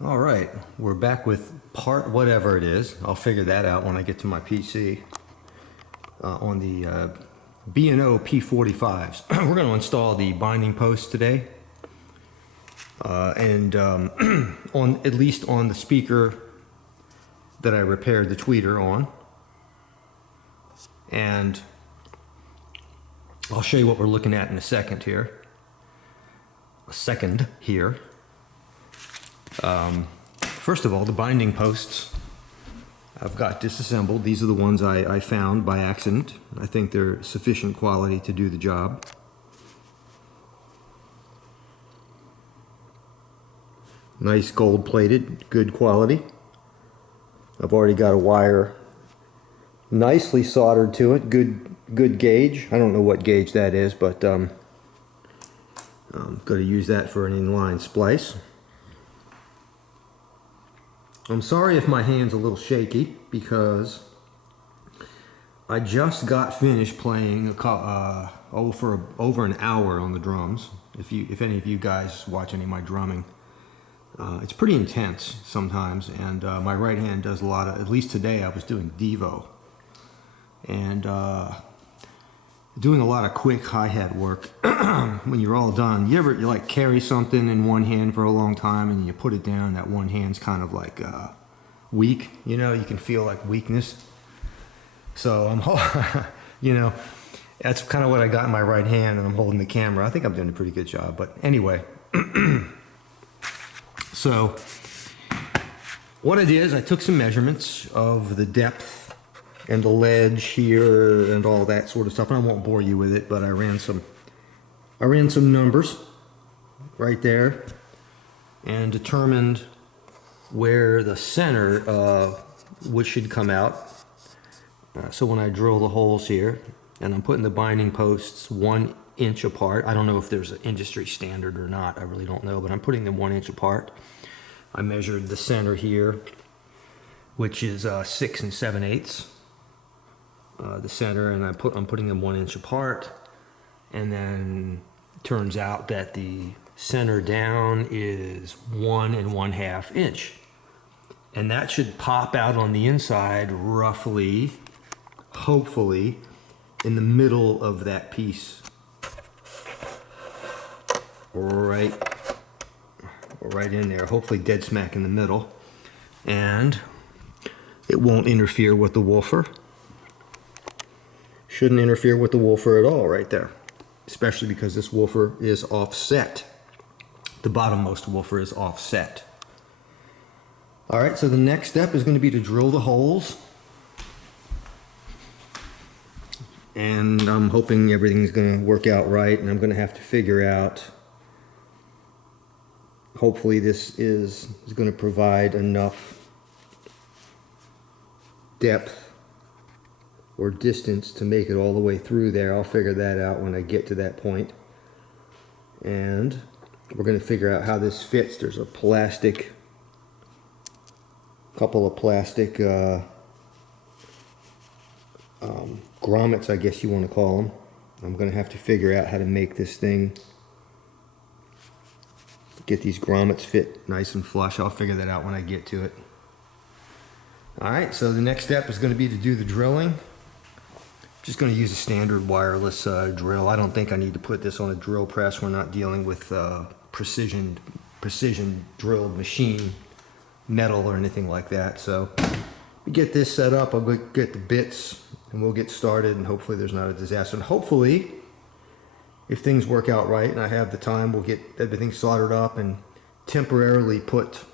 All right, we're back with part whatever it is. I'll figure that out when I get to my PC on the B&O P45s. We're going to install the binding posts today, and on at least on the speaker that I repaired the tweeter on, and I'll show you what we're looking at in a second here. First of all, the binding posts I've got disassembled. These are the ones I found by accident. I think they're sufficient quality to do the job. Nice gold plated, good quality. I've already got a wire nicely soldered to it, good gauge. I don't know what gauge that is, but I'm going to use that for an inline splice. I'm sorry if my hand's a little shaky because I just got finished playing for over an hour on the drums. If any of you guys watch any of my drumming, it's pretty intense sometimes, and my right hand does a lot of, at least today I was doing Devo, and doing a lot of quick hi-hat work. When you're all done, you like carry something in one hand for a long time and you put it down, that one hand's kind of like weak, you know, you can feel like weakness. So I'm you know, that's kind of what I got in my right hand, and I'm holding the camera. I think I'm doing a pretty good job, but anyway. So what I did is I took some measurements of the depth and the ledge here and all that sort of stuff. And I won't bore you with it, but I ran some numbers right there and determined where the center which should come out. So when I drill the holes here, and I'm putting the binding posts 1 inch apart. I don't know if there's an industry standard or not. I really don't know, but I'm putting them 1 inch apart. I measured the center here, which is 6 7/8. The center, and I'm putting them 1 inch apart, and then it turns out that the center down is 1 1/2 inch, and that should pop out on the inside roughly, hopefully, in the middle of that piece, right in there, hopefully dead smack in the middle, and it won't interfere with the woofer. Shouldn't interfere with the woofer at all right there, especially because this woofer is offset. The bottommost woofer is offset. All right, so the next step is going to be to drill the holes, and I'm hoping everything's going to work out right, and I'm going to have to figure out, hopefully this is going to provide enough depth or distance to make it all the way through there. I'll figure that out when I get to that point. And we're going to figure out how this fits. There's a couple of plastic grommets, I guess you want to call them. I'm going to have to figure out how to make this thing, get these grommets fit nice and flush. I'll figure that out when I get to it. Alright, so the next step is going to be to do the drilling. Just going to use a standard wireless drill. I don't think I need to put this on a drill press. We're not dealing with precision drilled machine metal or anything like that. So we get this set up. I'll get the bits and we'll get started, and hopefully there's not a disaster. And hopefully, if things work out right and I have the time, we'll get everything soldered up and temporarily put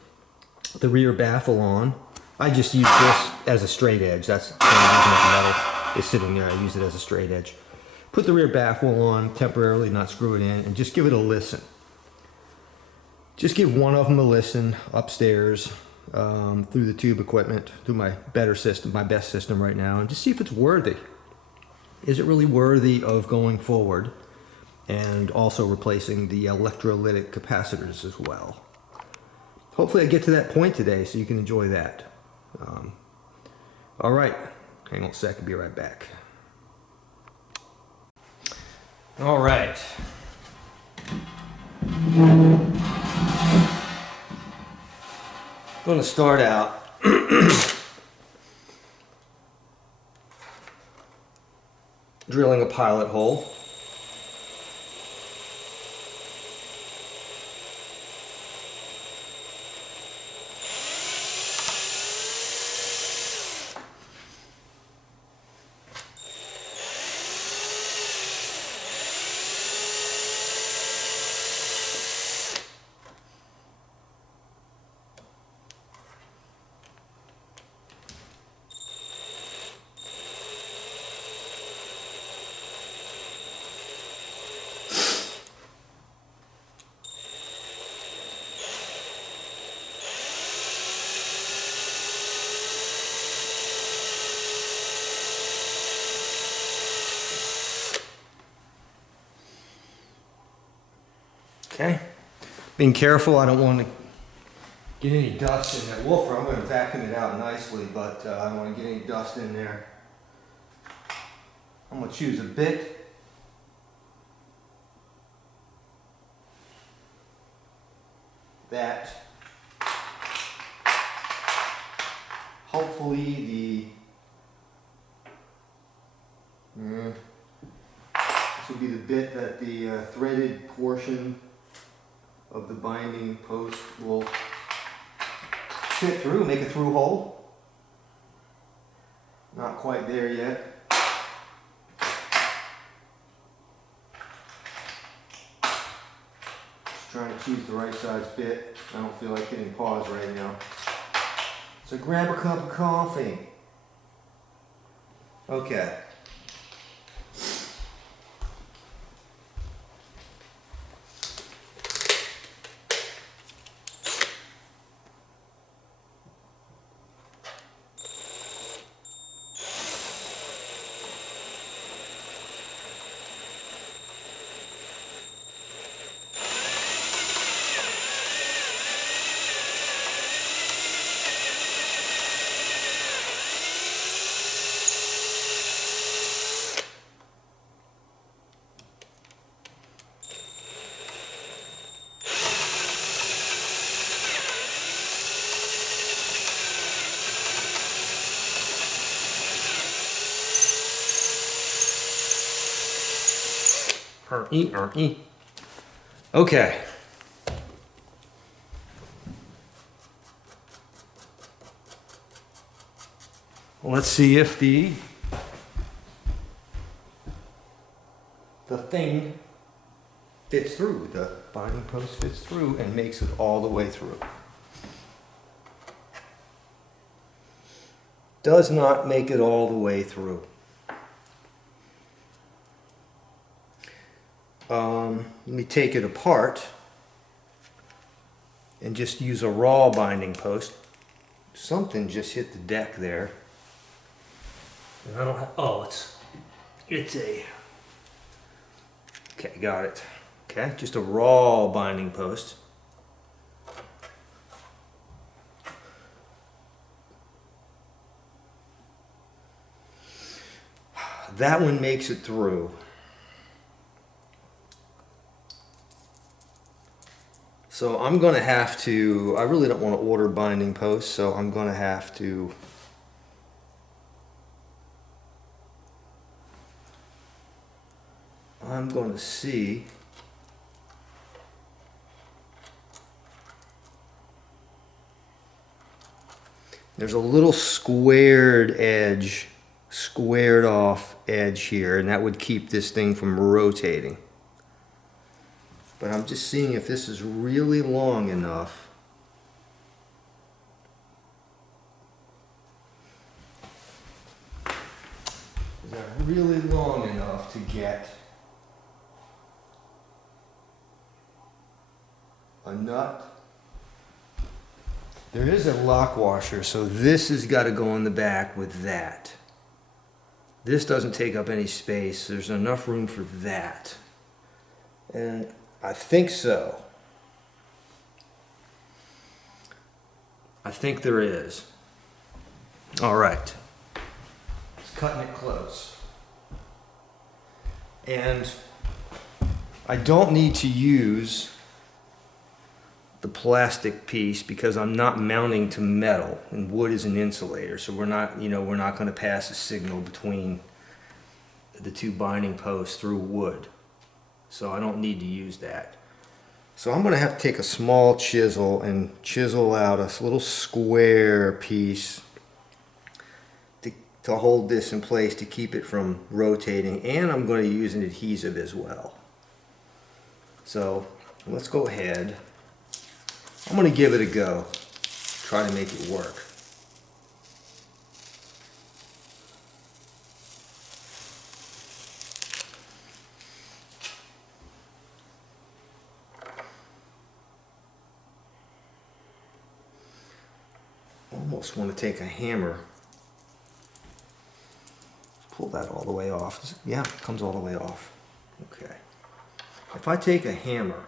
the rear baffle on. I just use this as a straight edge. That's the reason that metal is sitting there. I use it as a straight edge. Put the rear baffle on temporarily, not screw it in, and just give it a listen. Just give one of them a listen upstairs through the tube equipment, through my best system right now, and just see if it's worthy. Is it really worthy of going forward and also replacing the electrolytic capacitors as well? Hopefully I get to that point today so you can enjoy that. All right. Hang on a sec, I'll be right back. All right. I'm going to start out drilling a pilot hole. Okay, being careful, I don't want to get any dust in that woofer. I'm going to vacuum it out nicely, but I don't want to get any dust in there. I'm going to choose a bit. That hopefully this will be the bit that the threaded portion of the binding post will fit through, make a through hole. Not quite there yet. Just trying to choose the right size bit. I don't feel like hitting pause right now. So grab a cup of coffee. Okay. Okay. Well, let's see if the thing fits through. The binding post fits through and makes it all the way through. Does not make it all the way through. Let me take it apart and just use a raw binding post. Something just hit the deck there. And I don't have, oh, it's a, okay, got it. Okay, just a raw binding post. That one makes it through. So I'm going to have to, I really don't want to order binding posts, so I'm going to have to see there's a little squared edge, squared off edge here, and that would keep this thing from rotating. But I'm just seeing if this is really long enough. Is that really long enough to get a nut? There is a lock washer, so this has got to go in the back with that. This doesn't take up any space. There's enough room for that. And I think so. I think there is. All right. It's cutting it close. And I don't need to use the plastic piece because I'm not mounting to metal, and wood is an insulator, so we're not going to pass a signal between the two binding posts through wood. So I don't need to use that. So I'm going to have to take a small chisel and chisel out a little square piece to hold this in place to keep it from rotating, and I'm going to use an adhesive as well. So let's go ahead. I'm going to give it a go, try to make it work. Almost want to take a hammer, pull that all the way off. Yeah, it comes all the way off. Okay. If I take a hammer,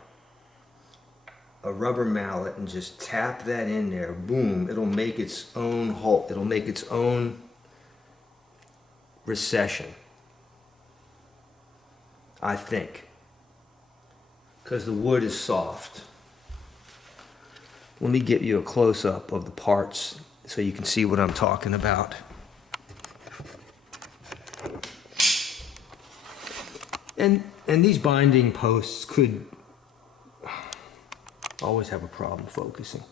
a rubber mallet, and just tap that in there, boom, it'll make its own hole. It'll make its own recession, I think, because the wood is soft. Let me get you a close-up of the parts so you can see what I'm talking about. And these binding posts could always have a problem focusing.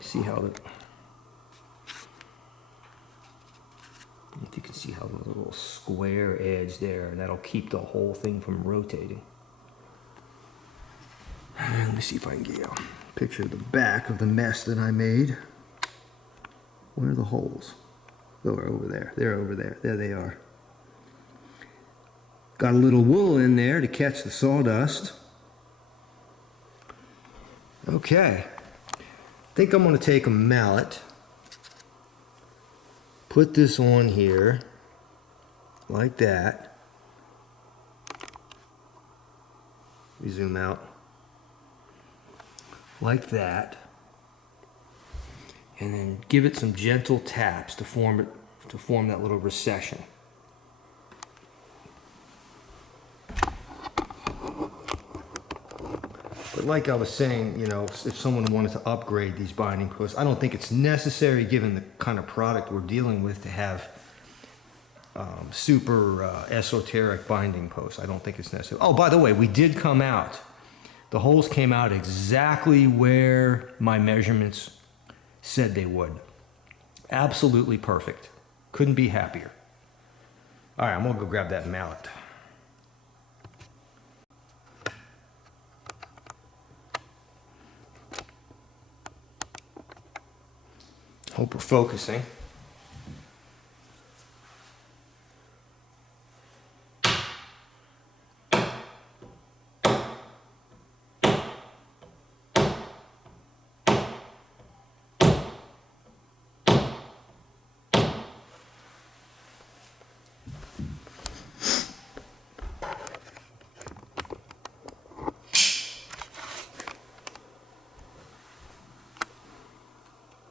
See how the, if you can see how the little square edge there, and that'll keep the whole thing from rotating. Let me see if I can get you a picture of the back of the mess that I made. Where are the holes? Oh, they're over there. They're over there. There they are. Got a little wool in there to catch the sawdust. Okay. I think I'm going to take a mallet, put this on here like that. Let me zoom out. Like that. And then give it some gentle taps to form that little recession. But like I was saying, if someone wanted to upgrade these binding posts, I don't think it's necessary, given the kind of product we're dealing with, to have super esoteric binding posts. I don't think it's necessary. Oh, by the way, we did come out. The holes came out exactly where my measurements said they would. Absolutely perfect. Couldn't be happier. All right, I'm gonna go grab that mallet. Hope we're focusing.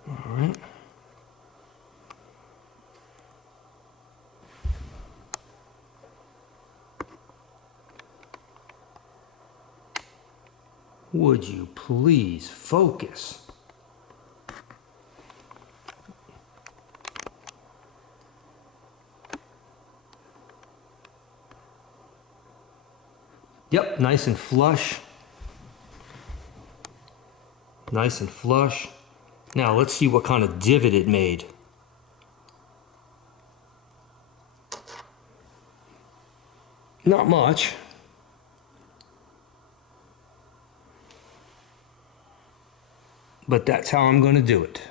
All right. Would you please focus? Yep, nice and flush. Nice and flush. Now let's see what kind of divot it made. Not much. But that's how I'm going to do it.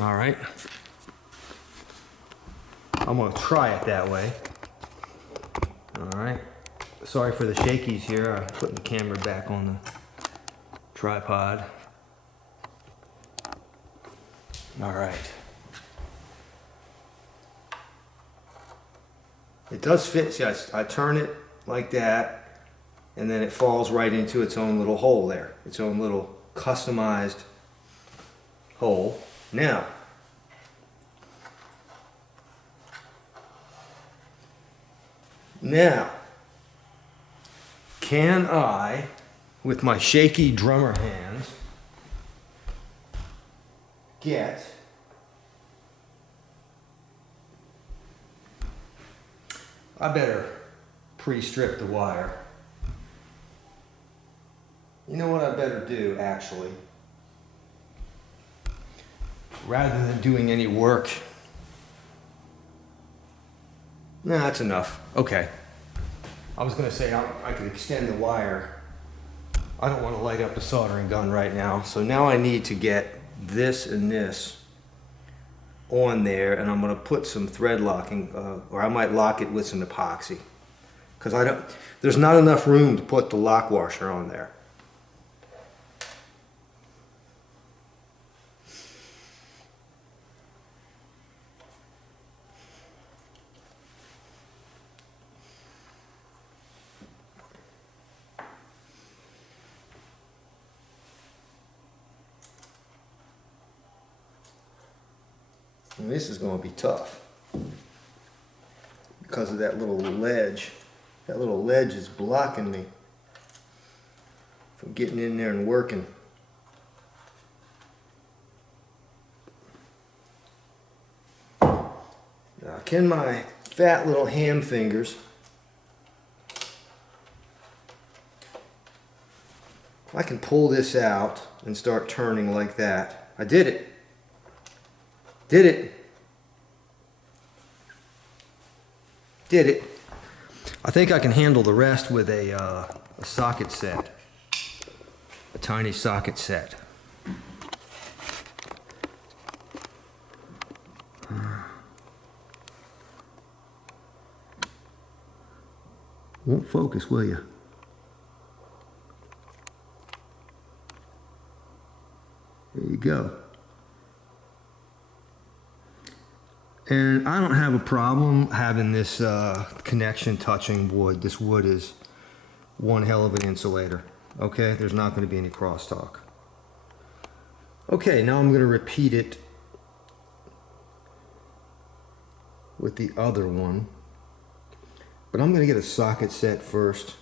All right. I'm going to try it that way. All right. Sorry for the shakies here. I'm putting the camera back on the tripod. All right. It does fit. See, I turn it like that, and then it falls right into its own little hole there. Its own little customized hole. Now, Now, can I, with my shaky drummer hands, get I better pre-strip the wire. You know what I better do, actually? Rather than doing any work. No, that's enough. Okay. I was going to say I could extend the wire. I don't want to light up the soldering gun right now. So now I need to get this and this on there, and I'm going to put some thread locking, or I might lock it with some epoxy. Because there's not enough room to put the lock washer on there. And this is going to be tough because of that little ledge. That little ledge is blocking me from getting in there and working. Now, can my fat little ham fingers I can pull this out and start turning like that. I did it. Did it. Did it. I think I can handle the rest with a socket set. A tiny socket set. Won't focus, will you? There you go. And I don't have a problem having this connection touching wood. This wood is one hell of an insulator. Okay, there's not going to be any crosstalk. Okay, now I'm going to repeat it with the other one. But I'm going to get a socket set first.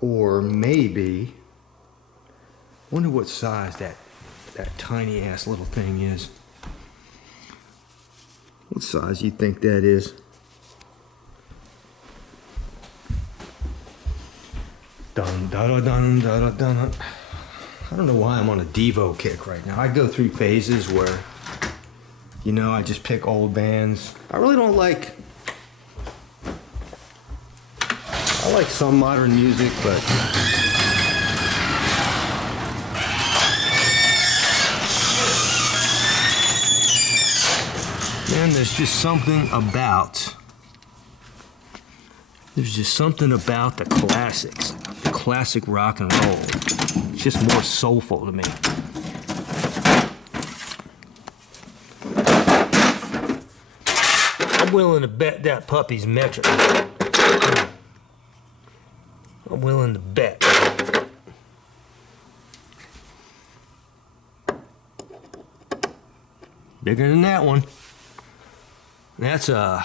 Or maybe, wonder what size that tiny ass little thing is. What size do you think that is? Dun, dun, dun, dun, dun, dun. I don't know why I'm on a Devo kick right now. I go through phases where, you know, I just pick old bands. I really don't like... I like some modern music, but... Man, there's just something about... There's just something about the classics. The classic rock and roll. It's just more soulful to me. I'm willing to bet that puppy's metric. I'm willing to bet. Bigger than that one. That's a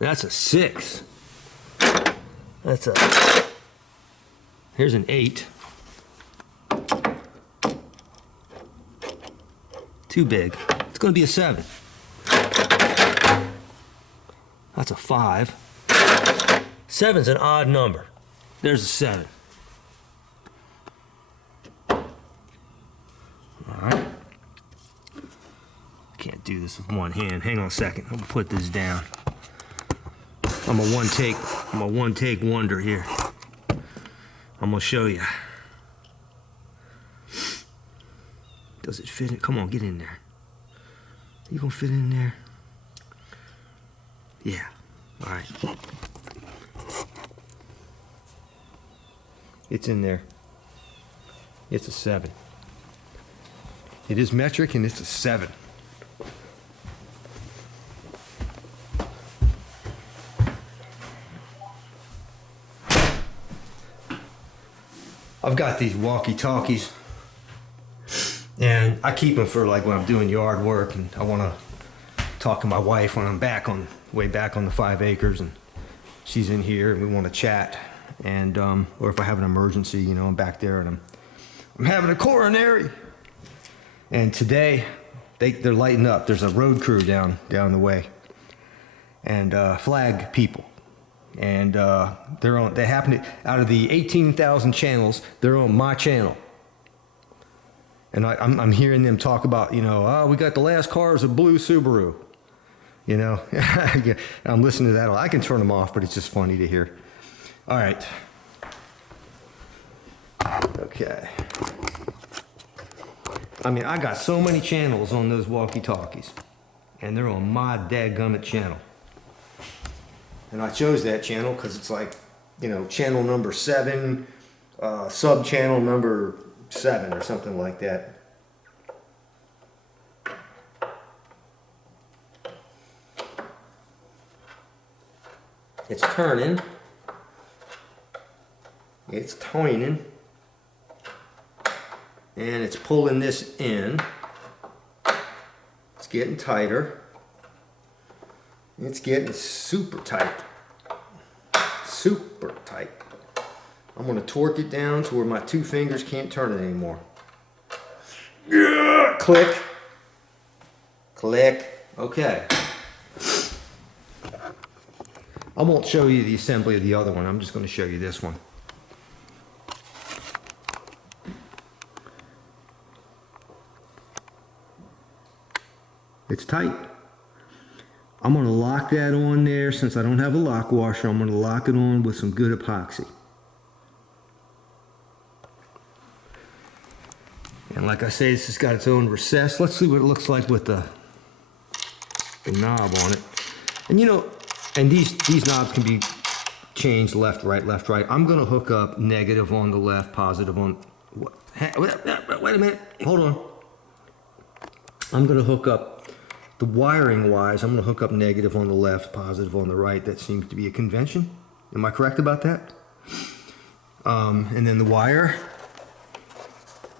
6. Here's an 8. Too big. It's gonna be a 7. That's a 5. 7's an odd number. There's a 7. All right. Can't do this with one hand. Hang on a second. I'm gonna put this down. I'm a one take wonder here. I'm gonna show you. Does it fit in? Come on, get in there. You gonna fit in there? Yeah. All right. It's in there. It's a 7. It is metric and it's a 7. I've got these walkie-talkies and I keep them for like when I'm doing yard work and I want to talk to my wife when I'm way back on the 5 acres, and she's in here and we want to chat, and or if I have an emergency, you know, I'm back there and I'm having a coronary. And today they're lighting up. There's a road crew down the way, and flag people, and they happen to, out of the 18,000 channels, they're on my channel. And I'm hearing them talk about, you know, oh, we got the last car is a blue Subaru. You know, I'm listening to that. I can turn them off, but it's just funny to hear. All right. Okay. I mean, I got so many channels on those walkie-talkies, and they're on my dadgummit channel. And I chose that channel because it's like, you know, channel number 7, sub-channel number 7 or something like that. It's turning. It's turning. And it's pulling this in. It's getting tighter. It's getting super tight. Super tight. I'm going to torque it down to where my 2 fingers can't turn it anymore. Yeah! Click. Click. Okay. I won't show you the assembly of the other one. I'm just going to show you this one. It's tight. I'm going to lock that on there. Since I don't have a lock washer, I'm going to lock it on with some good epoxy. And like I say, this has got its own recess. Let's see what it looks like with the knob on it. And you know, and these knobs can be changed left, right, left, right. I'm going to hook up negative on the left, positive on... Wait a minute. Hold on. I'm going to hook up, the wiring wise, I'm going to hook up negative on the left, positive on the right. That seems to be a convention. Am I correct about that? And then the wire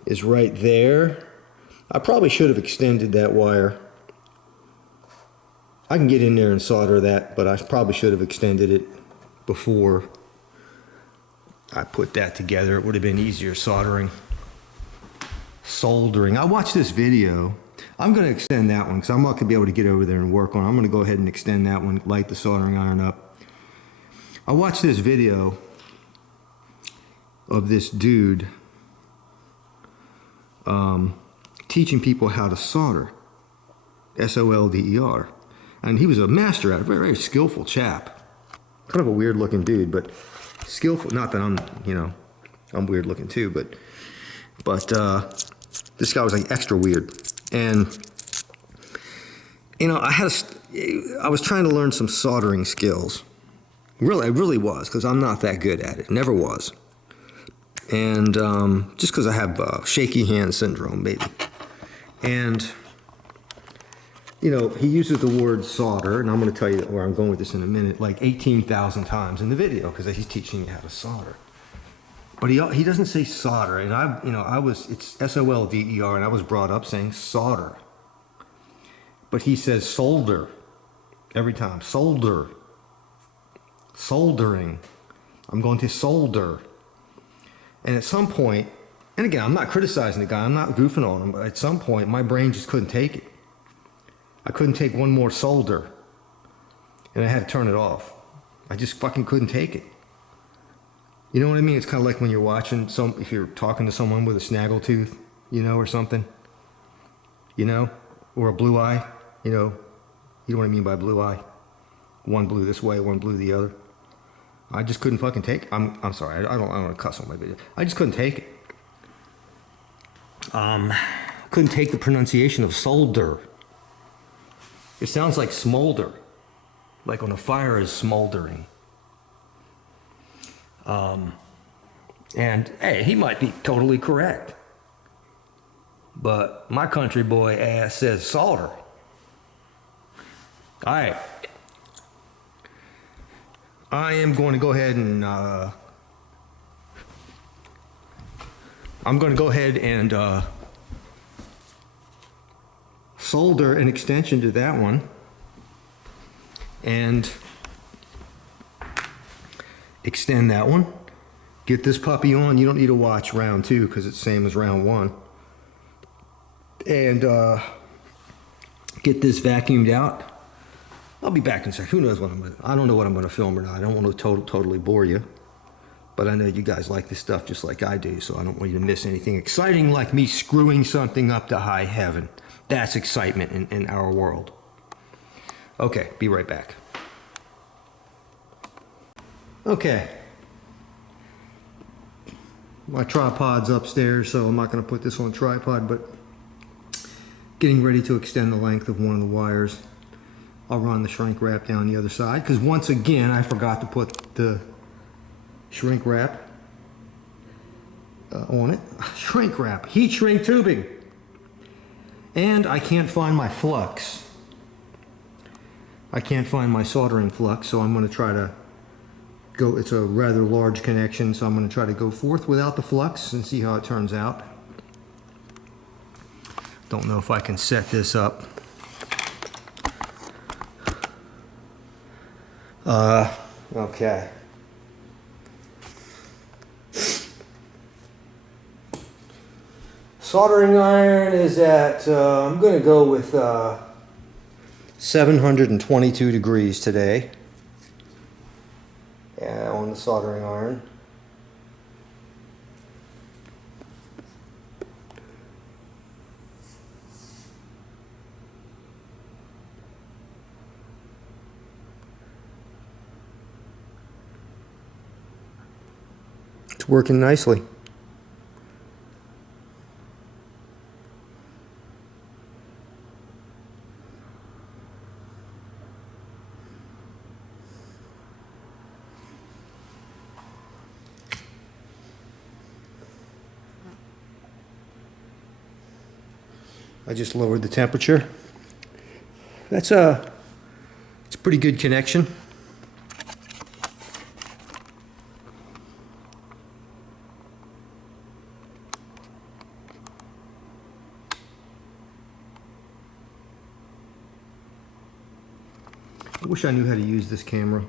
is right there. I probably should have extended that wire. I can get in there and solder that, but I probably should have extended it before I put that together. It would have been easier soldering. I watched this video. I'm going to extend that one because I'm not going to be able to get over there and work on it. I'm going to go ahead and extend that one, light the soldering iron up. I watched this video of this dude teaching people how to solder. S-O-L-D-E-R. And he was a master at it, very, very skillful chap. Kind of a weird looking dude, but skillful. Not that I'm, you know, I'm weird looking too, but this guy was like extra weird. And, you know, I was trying to learn some soldering skills. Really, I really was, because I'm not that good at it. Never was. And just because I have shaky hand syndrome, maybe. And... you know, he uses the word solder, and I'm going to tell you where I'm going with this in a minute, like 18,000 times in the video, because he's teaching you how to solder. But he doesn't say solder, and it's S-O-L-D-E-R, and I was brought up saying solder. But he says solder every time. Solder. Soldering. I'm going to solder. And at some point, and again, I'm not criticizing the guy, I'm not goofing on him, but at some point, my brain just couldn't take it. I couldn't take one more solder, and I had to turn it off. I just fucking couldn't take it. You know what I mean? It's kind of like when you're watching if you're talking to someone with a snaggletooth, you know, or something, you know, or a blue eye, you know what I mean by blue eye? One blue this way, one blue the other. I just couldn't fucking take it. I'm sorry, I don't want to cuss on my video. I just couldn't take it. Couldn't take the pronunciation of solder. It sounds like smolder, like when a fire is smoldering. And hey, he might be totally correct, but my country boy ass says solder. All right, I am going to go ahead and solder an extension to that one. and extend that one. Get this puppy on. You don't need to watch round 2 because it's same as round 1. And get this vacuumed out. I'll be back in a second. Who knows what I don't know what I'm gonna film or not. I don't want to totally bore you. But I know you guys like this stuff just like I do, so I don't want you to miss anything exciting like me screwing something up to high heaven. That's excitement in our world. Okay, be right back. Okay. My tripod's upstairs, so I'm not gonna put this on a tripod, but getting ready to extend the length of one of the wires. I'll run the shrink wrap down the other side, because once again, I forgot to put the shrink wrap on it. Shrink wrap, heat shrink tubing. And I can't find my flux. I can't find my soldering flux, so I'm going to try to go, it's a rather large connection, so I'm going to try to go forth without the flux and see how it turns out. Don't know if I can set this up. Okay. Soldering iron is at, I'm going to go with 722 degrees today. Yeah, on the soldering iron. It's working nicely. I just lowered the temperature. It's a pretty good connection. I wish I knew how to use this camera.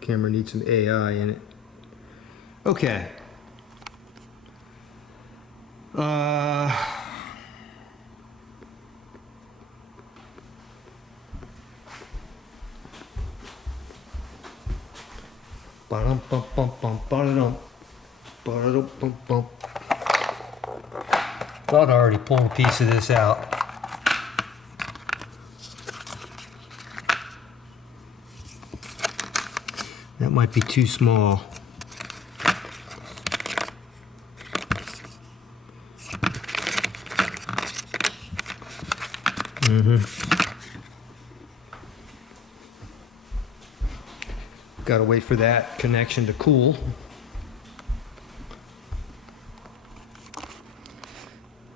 Camera needs some AI in it. Okay. Thought I already pulled a piece of this out. That might be too small. Got to wait for that connection to cool.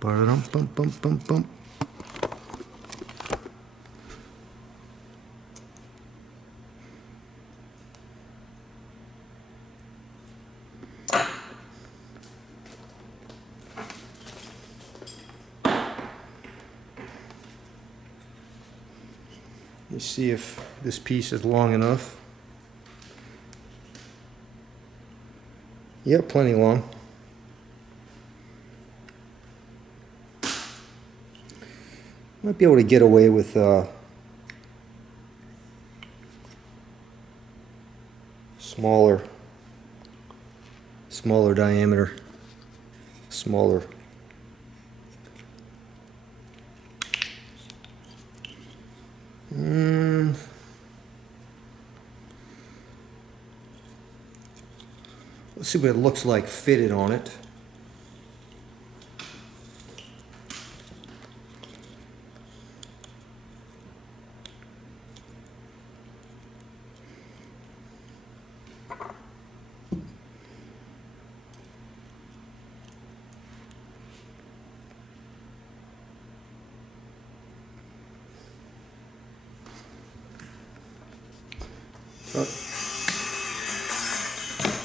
Ba-dum-bum-bum-bum-bum. Let's see if this piece is long enough. Yep, plenty long. Might be able to get away with smaller diameter, smaller. Let's see what it looks like fitted on it.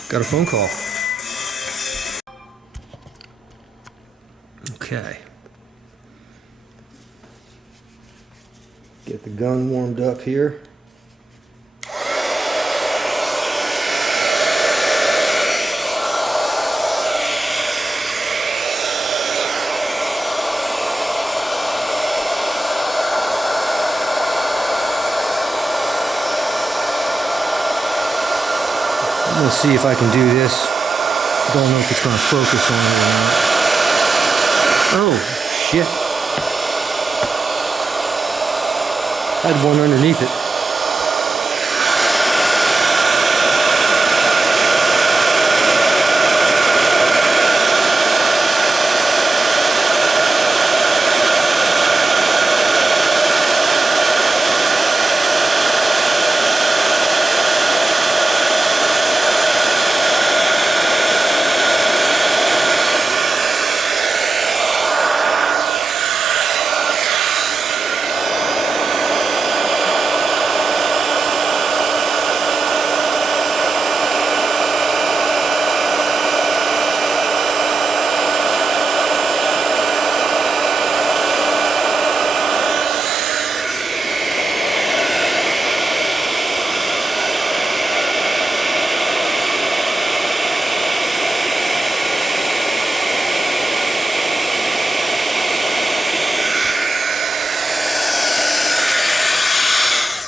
Got a phone call. Okay. Get the gun warmed up here. I'm gonna see if I can do this. Don't know if it's gonna focus on it or not. Oh, shit. I had one underneath it.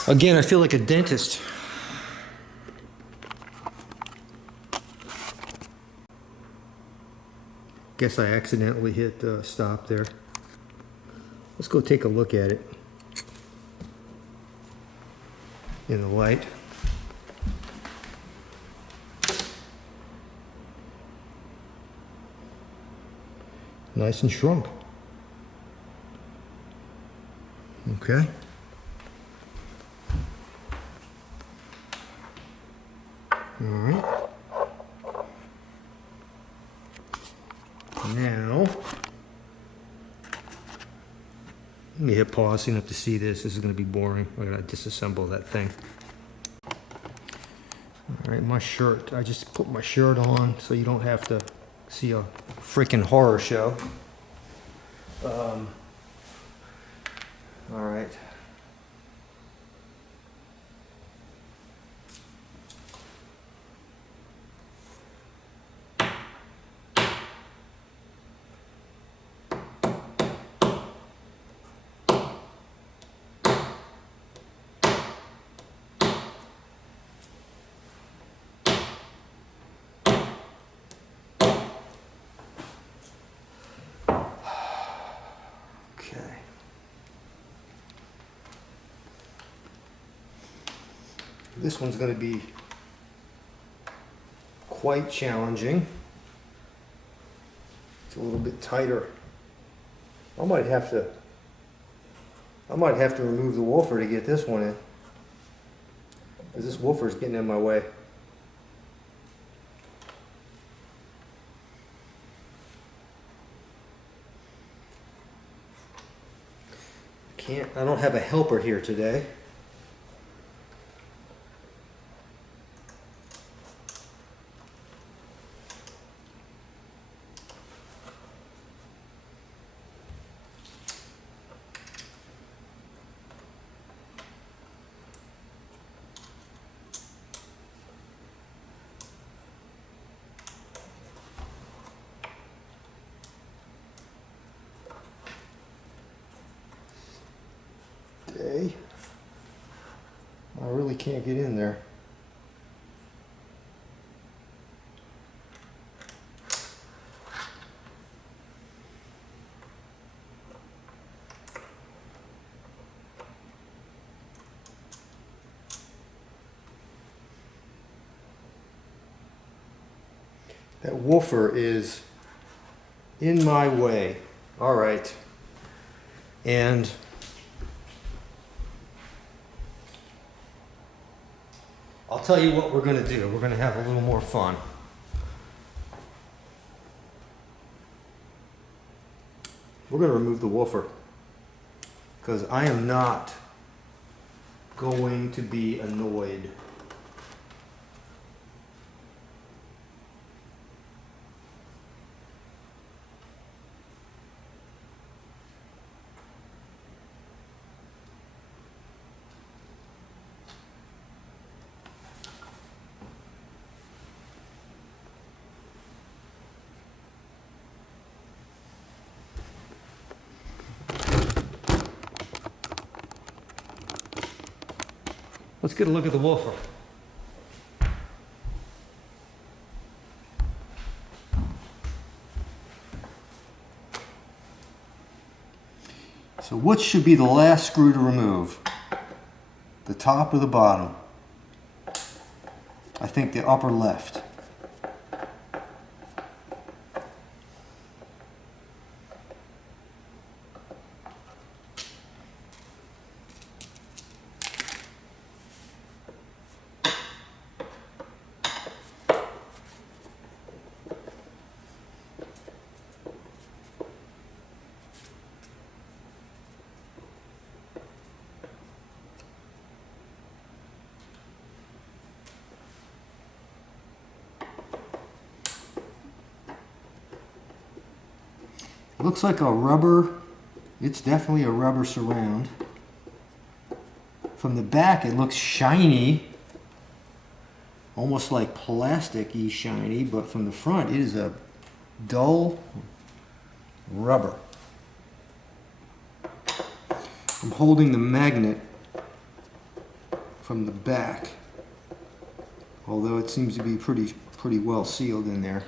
Again, I feel like a dentist. Guess I accidentally hit stop there. Let's go take a look at it in the light. Nice and shrunk. Okay. All right. Now, let me hit pause so you don't have to see this. This is going to be boring. We're going to disassemble that thing. All right, my shirt. I just put my shirt on so you don't have to see a freaking horror show. All right. This one's going to be quite challenging. It's a little bit tighter. I might have to remove the woofer to get this one in, because this woofer is getting in my way. I don't have a helper here today. I really can't get in there. That woofer is in my way. All right. And I'll tell you what we're going to do. We're going to have a little more fun. We're going to remove the woofer, because I am not going to be annoyed. Let's get a look at the woofer. So which should be the last screw to remove? The top or the bottom? I think the upper left. Looks like a rubber, it's definitely a rubber surround. From the back it looks shiny, almost like plastic-y shiny, but from the front it is a dull rubber. I'm holding the magnet from the back, although it seems to be pretty well sealed in there.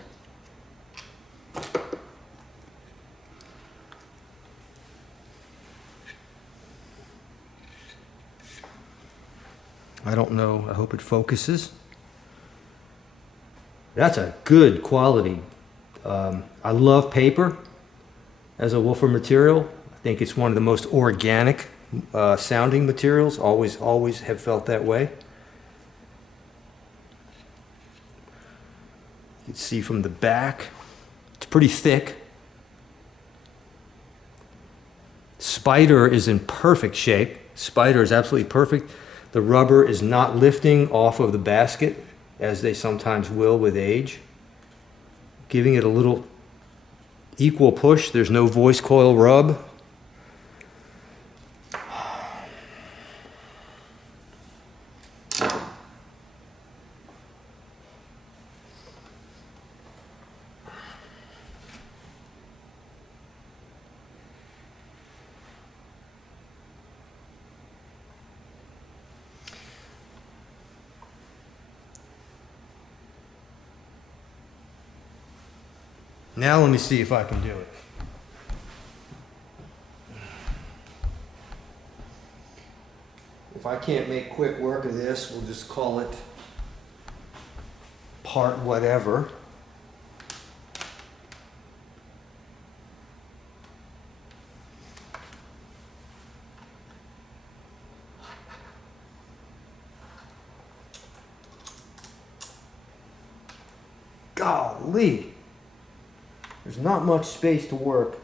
I don't know, I hope it focuses. That's a good quality. I love paper as a woofer material. I think it's one of the most organic sounding materials. Always have felt that way. You can see from the back, it's pretty thick. Spider is in perfect shape. Spider is absolutely perfect. The rubber is not lifting off of the basket, as they sometimes will with age. Giving it a little equal push. There's no voice coil rub. Now let me see if I can do it. If I can't make quick work of this, we'll just call it part whatever. Golly. There's not much space to work.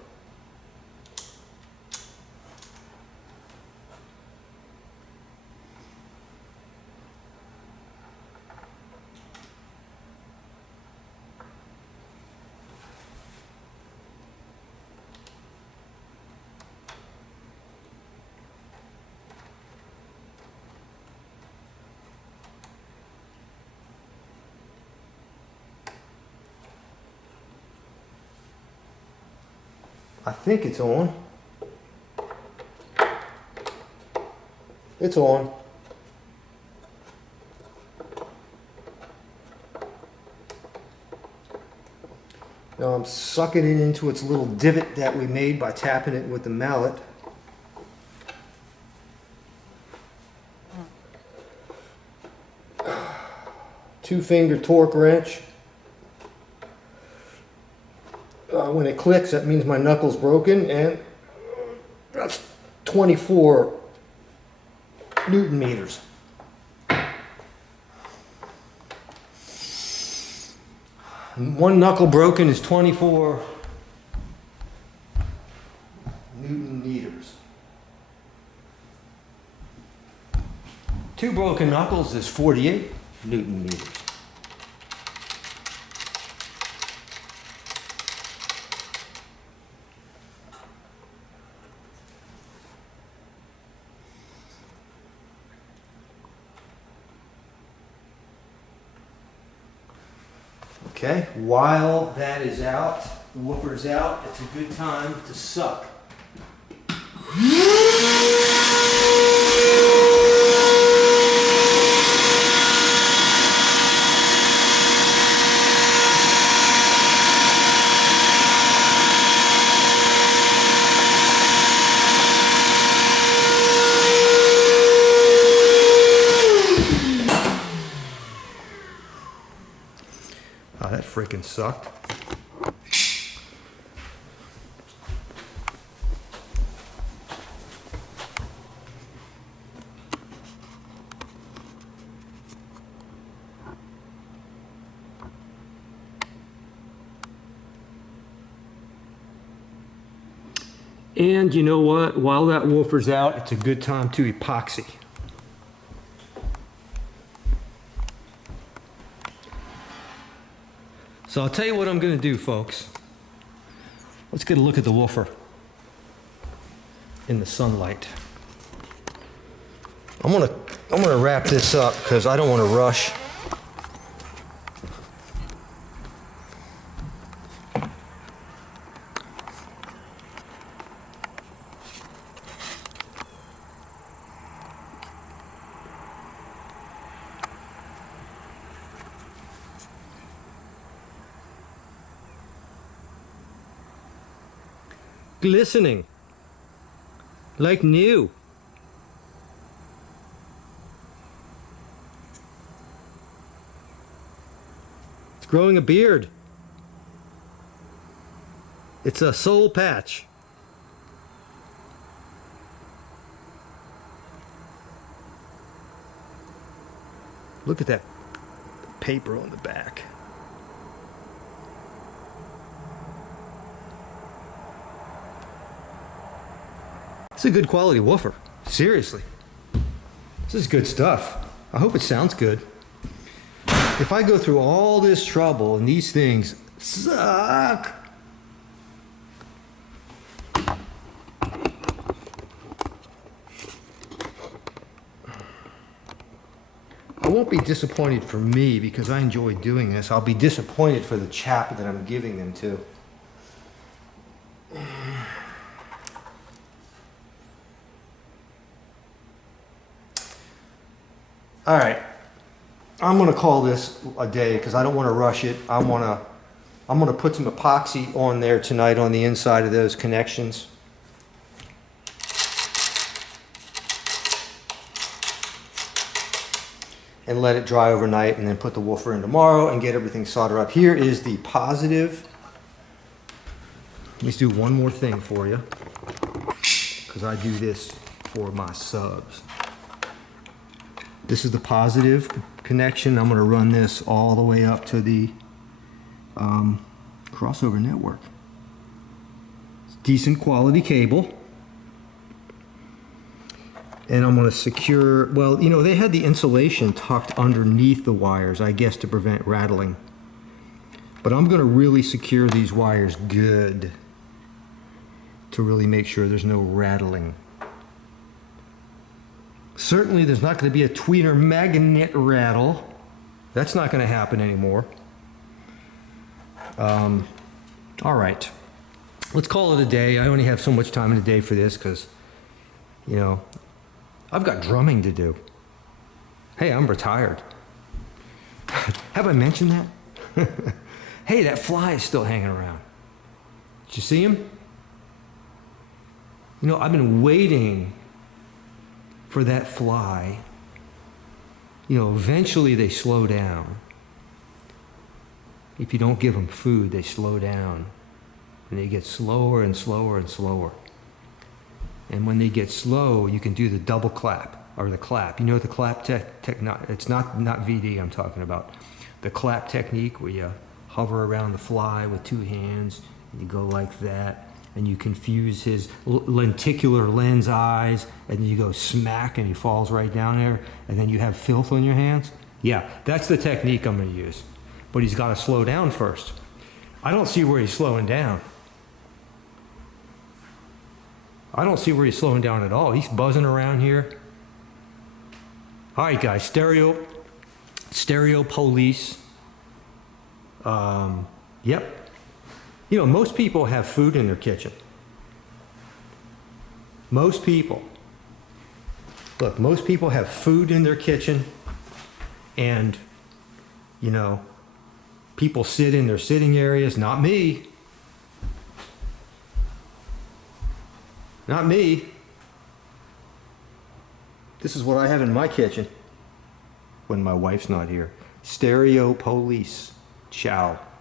I think it's on. It's on. Now I'm sucking it into its little divot that we made by tapping it with the mallet. Two-finger torque wrench. When it clicks, that means my knuckle's broken, and that's 24 Newton meters. One knuckle broken is 24 Newton meters. Two broken knuckles is 48 Newton meters. Okay, while that is out, the woofer's out, it's a good time to suck. Oh, that freaking sucked. And you know what? While that woofer's out, it's a good time to epoxy. So I'll tell you what I'm going to do, folks. Let's get a look at the woofer in the sunlight. I'm gonna wrap this up because I don't want to rush. Glistening like new. It's growing a beard. It's a soul patch. Look at that paper on the back. It's a good quality woofer. Seriously. This is good stuff. I hope it sounds good. If I go through all this trouble and these things suck, I won't be disappointed for me because I enjoy doing this. I'll be disappointed for the chap that I'm giving them to. All right, I'm gonna call this a day because I don't want to rush it. I'm gonna put some epoxy on there tonight on the inside of those connections. And let it dry overnight and then put the woofer in tomorrow and get everything soldered up. Here is the positive. Let me do one more thing for you because I do this for my subs. This is the positive connection. I'm going to run this all the way up to the crossover network. It's decent quality cable. And I'm going to secure, well, you know, they had the insulation tucked underneath the wires, I guess, to prevent rattling. But I'm going to really secure these wires good to really make sure there's no rattling. Certainly there's not going to be a tweeter magnet rattle. That's not going to happen anymore. All right. Let's call it a day. I only have so much time in the day for this because, you know, I've got drumming to do. Hey, I'm retired. Have I mentioned that? Hey, that fly is still hanging around. Did you see him? You know, I've been waiting for that fly. You know, eventually they slow down. If you don't give them food, they slow down. And they get slower and slower and slower. And when they get slow, you can do the double clap, or the clap. You know the clap technique? It's not VD I'm talking about. The clap technique where you hover around the fly with two hands, and you go like that. And you confuse his lenticular lens eyes, and then you go smack and he falls right down there, and then you have filth on your hands. Yeah, that's the technique I'm going to use. But he's got to slow down first. I don't see where he's slowing down. I don't see where he's slowing down at all. He's buzzing around here. All right, guys, stereo police. Yep. You know, most people have food in their kitchen. Most people. Look, most people have food in their kitchen, and, you know, people sit in their sitting areas. Not me. Not me. This is what I have in my kitchen when my wife's not here. Stereo police. Ciao.